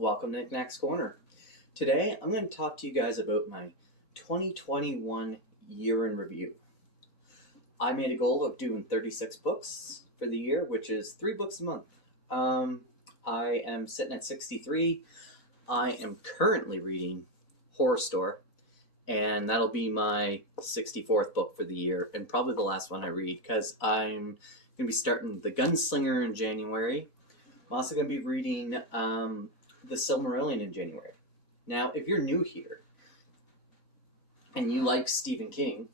Welcome to Knack's Corner. Today I'm going to talk to you guys about my 2021 year in review. I made a goal of doing 36 books for the year, which is 3 books a month. I am sitting at 63. I am currently reading Horror Store, and that'll be my 64th book for the year, and probably the last one I read, because I'm going to be starting The Gunslinger in January. I'm also going to be reading The Silmarillion in January. Now, if you're new here and you like Stephen King,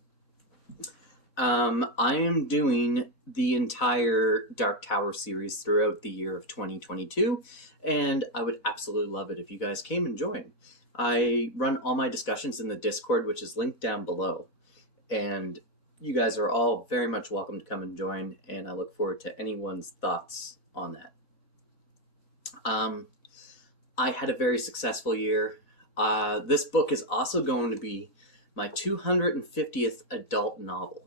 I am doing the entire Dark Tower series throughout the year of 2022, and I would absolutely love it if you guys came and joined. I run all my discussions in the Discord, which is linked down below, and you guys are all very much welcome to come and join, and I look forward to anyone's thoughts on that. I had a very successful year. This book is also going to be my 250th adult novel.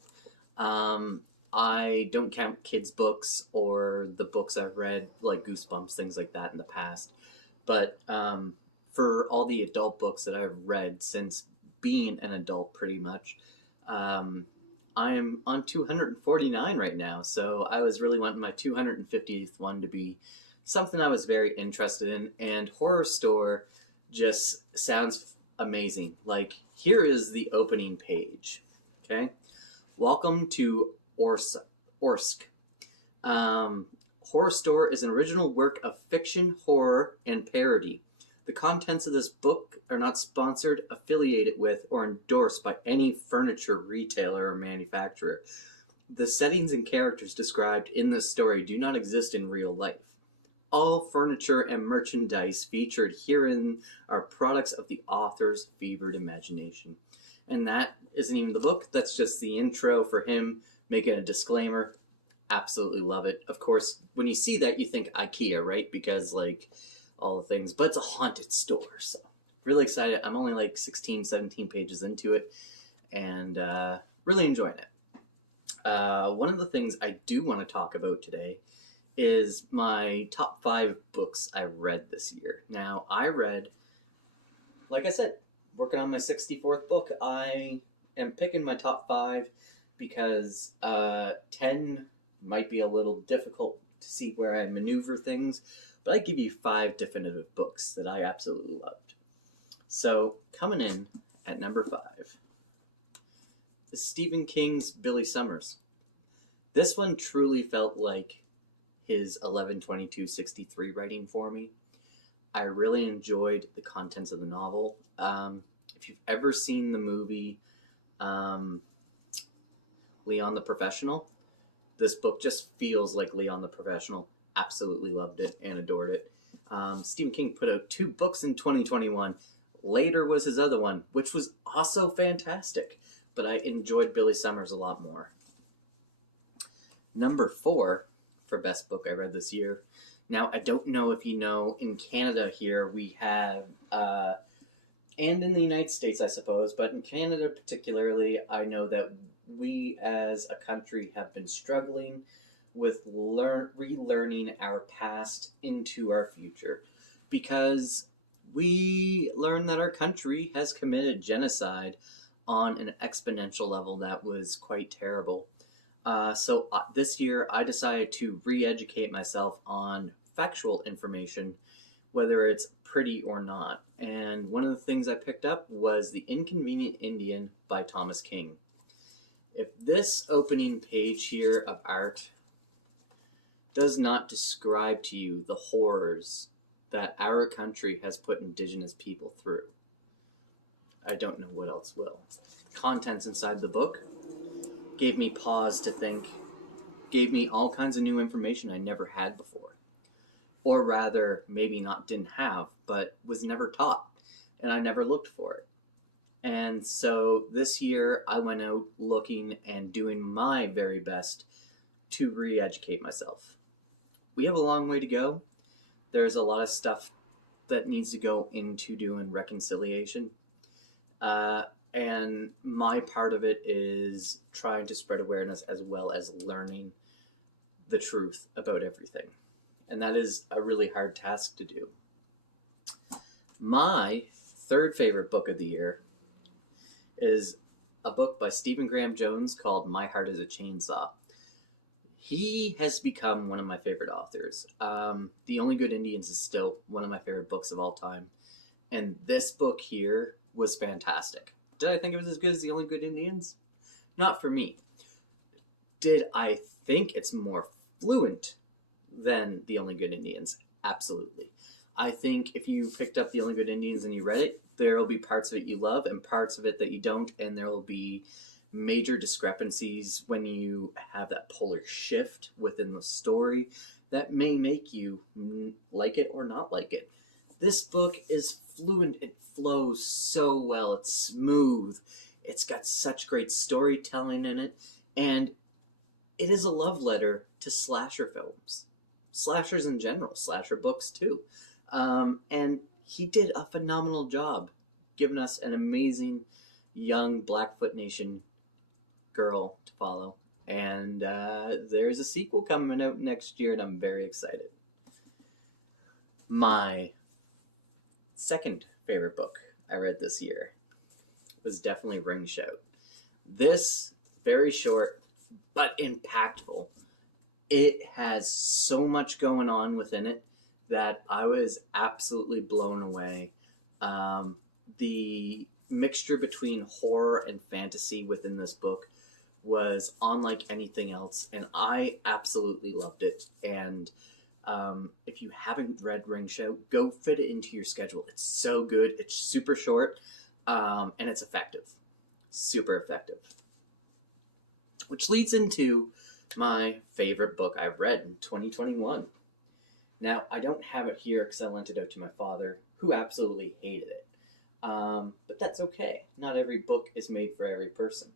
I don't count kids' books or the books I've read, like Goosebumps, things like that in the past. But for all the adult books that I've read since being an adult pretty much, I am on 249 right now. So I was really wanting my 250th one to be something I was very interested in, and Horror Store just sounds amazing. Like, here is the opening page, okay? Welcome to Orsk. Horror Store is an original work of fiction, horror, and parody. The contents of this book are not sponsored, affiliated with, or endorsed by any furniture retailer or manufacturer. The settings and characters described in this story do not exist in real life. All furniture and merchandise featured herein are products of the author's fevered imagination. And that isn't even the book, that's just the intro for him making a disclaimer. Absolutely love it. Of course, when you see that, you think IKEA, right? Because, like, all the things. But it's a haunted store, so really excited. I'm only like 16, 17 pages into it, and really enjoying it. One of the things I do want to talk about today is my top 5 books I read this year. Now, I read, like I said, working on my 64th book. I am picking my top 5 because 10 might be a little difficult to see where I maneuver things, but I give you 5 definitive books that I absolutely loved. So, coming in at number 5 is Stephen King's Billy Summers. This one truly felt like his 11/22/63 writing for me. I really enjoyed the contents of the novel. If you've ever seen the movie Leon the Professional, this book just feels like Leon the Professional. Absolutely loved it and adored it. Stephen King put out 2 books in 2021. Later was his other one, which was also fantastic, but I enjoyed Billy Summers a lot more. Number 4 for best book I read this year. Now, I don't know if you know, in Canada here we have, and in the United States I suppose, but in Canada particularly, I know that we as a country have been struggling with relearning our past into our future, because we learned that our country has committed genocide on an exponential level that was quite terrible. So this year I decided to re-educate myself on factual information, whether it's pretty or not. And one of the things I picked up was The Inconvenient Indian by Thomas King. If this opening page here of art does not describe to you the horrors that our country has put Indigenous people through, I don't know what else will. The contents inside the book gave me pause to think, gave me all kinds of new information I never had before. Or rather, maybe didn't have, but was never taught, and I never looked for it. And so this year I went out looking and doing my very best to re-educate myself. We have a long way to go. There's a lot of stuff that needs to go into doing reconciliation. And my part of it is trying to spread awareness as well as learning the truth about everything. And that is a really hard task to do. My third favorite book of the year is a book by Stephen Graham Jones called My Heart is a Chainsaw. He has become one of my favorite authors. The Only Good Indians is still one of my favorite books of all time. And this book here was fantastic. Did I think it was as good as The Only Good Indians? Not for me. Did I think it's more fluent than The Only Good Indians? Absolutely. I think if you picked up The Only Good Indians and you read it, there will be parts of it you love and parts of it that you don't, and there will be major discrepancies when you have that polar shift within the story that may make you like it or not like it. This book is fluent. It flows so well. It's smooth. It's got such great storytelling in it, and it is a love letter to slasher films. Slashers in general, slasher books too. And he did a phenomenal job giving us an amazing young Blackfoot Nation girl to follow. And there's a sequel coming out next year, and I'm very excited. My second favorite book I read this year was definitely Ring Shout. This, very short, but impactful. It has so much going on within it that I was absolutely blown away. The mixture between horror and fantasy within this book was unlike anything else, and I absolutely loved it. And if you haven't read Ring Shout, go fit it into your schedule. It's so good. It's super short, and it's effective. Super effective. Which leads into my favorite book I've read in 2021. Now, I don't have it here because I lent it out to my father, who absolutely hated it. But that's okay. Not every book is made for every person.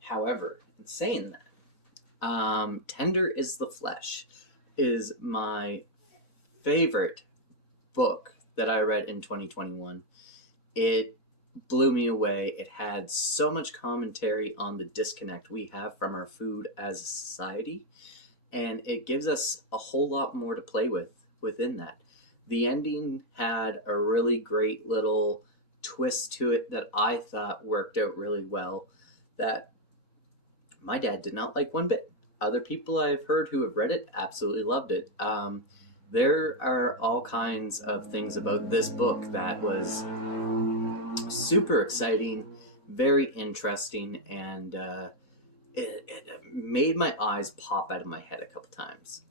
However, in saying that, Tender is the Flesh is my favorite book that I read in 2021. It blew me away. It had so much commentary on the disconnect we have from our food as a society, and it gives us a whole lot more to play with within that. The ending had a really great little twist to it that I thought worked out really well, that my dad did not like one bit. Other people I've heard who have read it absolutely loved it. There are all kinds of things about this book that was super exciting, very interesting, and it made my eyes pop out of my head a couple times.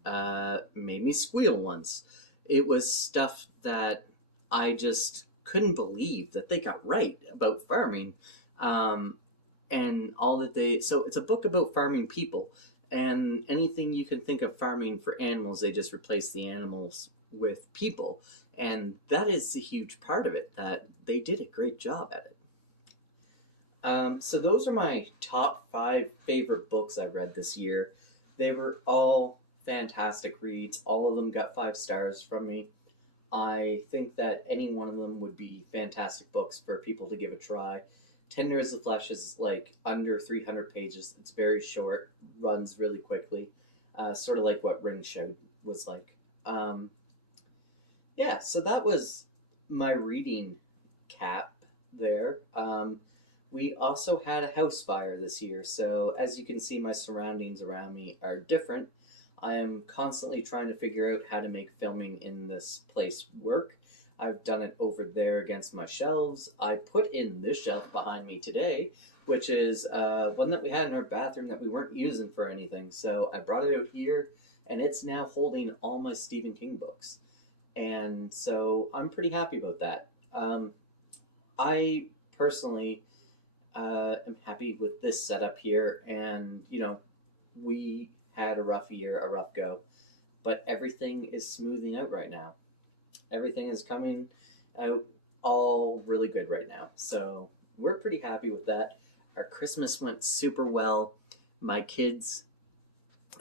Made me squeal once. It was stuff that I just couldn't believe that they got right about farming, and all that they. So it's a book about farming people, and anything you can think of farming for animals, they just replace the animals with people. And that is a huge part of it, that they did a great job at it. So those are my top 5 favorite books I read this year. They were all fantastic reads. All of them got 5 stars from me. I think that any one of them would be fantastic books for people to give a try. Tender as the Flesh is like under 300 pages. It's very short, runs really quickly, sort of like what Ring Shout was like. Yeah, so that was my reading cap there. We also had a house fire this year, so as you can see, my surroundings around me are different. I am constantly trying to figure out how to make filming in this place work. I've done it over there against my shelves. I put in this shelf behind me today, which is one that we had in our bathroom that we weren't using for anything. So I brought it out here, and it's now holding all my Stephen King books. And so I'm pretty happy about that. I personally am happy with this setup here, and we had a rough year, a rough go, but everything is smoothing out right now. Everything is coming out all really good right now, so we're pretty happy with that. Our Christmas went super well. My kids,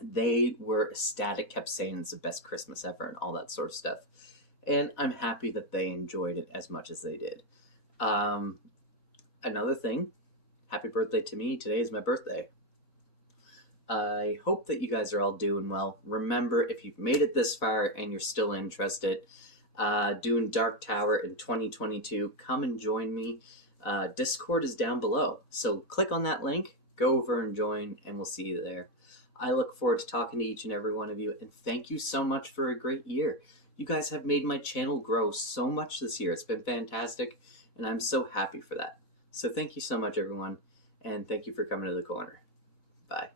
they were ecstatic, kept saying it's the best Christmas ever and all that sort of stuff. And I'm happy that they enjoyed it as much as they did. Another thing, happy birthday to me. Today is my birthday. I hope that you guys are all doing well. Remember, if you've made it this far and you're still interested, doing Dark Tower in 2022. Come and join me. Discord is down below, so click on that link, go over and join, and we'll see you there. I look forward to talking to each and every one of you, and thank you so much for a great year. You guys have made my channel grow so much this year. It's been fantastic, and I'm so happy for that. So thank you so much, everyone, and thank you for coming to the corner. Bye.